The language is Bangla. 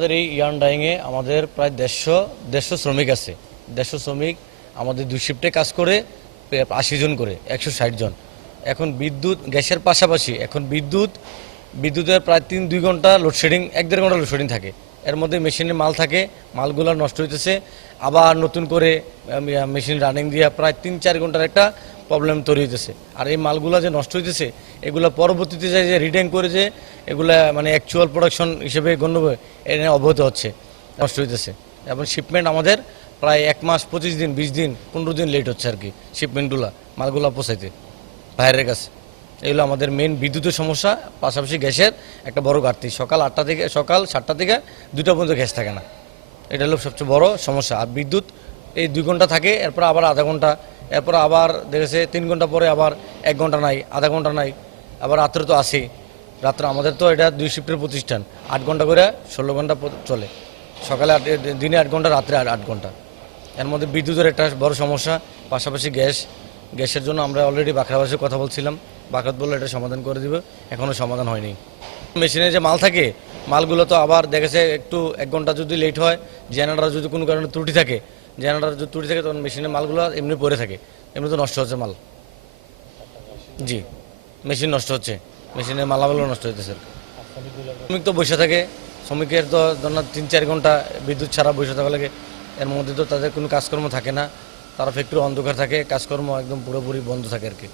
আমাদের এই ইয়ার্ন ডাইংয়ে আমাদের প্রায় দেড়শো শ্রমিক আছে। 150 শ্রমিক আমাদের 2 শিফটে কাজ করে, 80 জন করে 160 জন। এখন বিদ্যুৎ গ্যাসের পাশাপাশি এখন বিদ্যুতের প্রায় 2 ঘন্টা লোডশেডিং, 1-1.5 ঘন্টা লোডশেডিং থাকে। এর মধ্যে মেশিনের মাল থাকে, মালগুলো নষ্ট হইতেছে, আবার নতুন করে মেশিন রানিং দিয়ে প্রায় 3-4 ঘন্টার একটা প্রবলেম তৈরি হইতেছে। আর এই মালগুলো যে নষ্ট হইতেছে, এগুলো পরবর্তীতে যে রিডেং করে যে এগুলা মানে অ্যাকচুয়াল প্রোডাকশন হিসেবে গণ্য হবে, এর অবহিত হচ্ছে, নষ্ট হইতেছে। এবং শিপমেন্ট আমাদের প্রায় 1 মাস 25 দিন 20 দিন 15 দিন লেট হচ্ছে আর কি, শিপমেন্টগুলো মালগুলো পৌঁছাইতে বাইরের কাছে। এগুলো আমাদের মেন বিদ্যুতের সমস্যা, পাশাপাশি গ্যাসের একটা বড় ঘাটতি। সকাল 7টা থেকে 2টা পর্যন্ত গ্যাস থাকে না, এটা হলো সবচেয়ে বড় সমস্যা। আর বিদ্যুৎ এই 2 ঘন্টা থাকে, এরপর আবার আধা ঘন্টা, এরপর আবার দেখেছে 3 ঘন্টা পরে আবার 1 ঘন্টা নাই, আধা ঘন্টা নাই, আবার রাত্রে তো আসেই। রাত্রে আমাদের তো এটা 2 শিফটের প্রতিষ্ঠান, 8 ঘন্টা করে 16 ঘন্টা চলে। সকালে দিনে 8 ঘন্টা, রাত্রে 8 ঘন্টা। এর মধ্যে বিদ্যুতের একটা বড় সমস্যা, পাশাপাশি গ্যাসের জন্য আমরা অলরেডি বাখরাবাসীর কথা বলছিলাম, বাখরাত বললে এটা সমাধান করে দিবে, এখনও সমাধান হয়নি। মেশিনে যে মাল থাকে, মালগুলো তো আবার দেখেছে একটু 1 ঘন্টা যদি লেট হয়, জেনারেটর যদি কোনো কারণে ত্রুটি থাকে, তখন মেশিনের মালগুলো এমনি পড়ে থাকে, এমনি তো নষ্ট হচ্ছে মাল। জি, মেশিন নষ্ট হচ্ছে, মেশিনের মালামালও নষ্ট হইতেছে। শ্রমিক তো বসে থাকে, শ্রমিকের তো ধরুন 3-4 ঘন্টা বিদ্যুৎ ছাড়া বসে থাকা লাগে। এর মধ্যে তো তাদের কোনো কাজকর্ম থাকে না, তারা ফ্যাক্টরি অন্ধকার থাকে, কাজকর্ম একদম পুরোপুরি বন্ধ থাকে আর কি।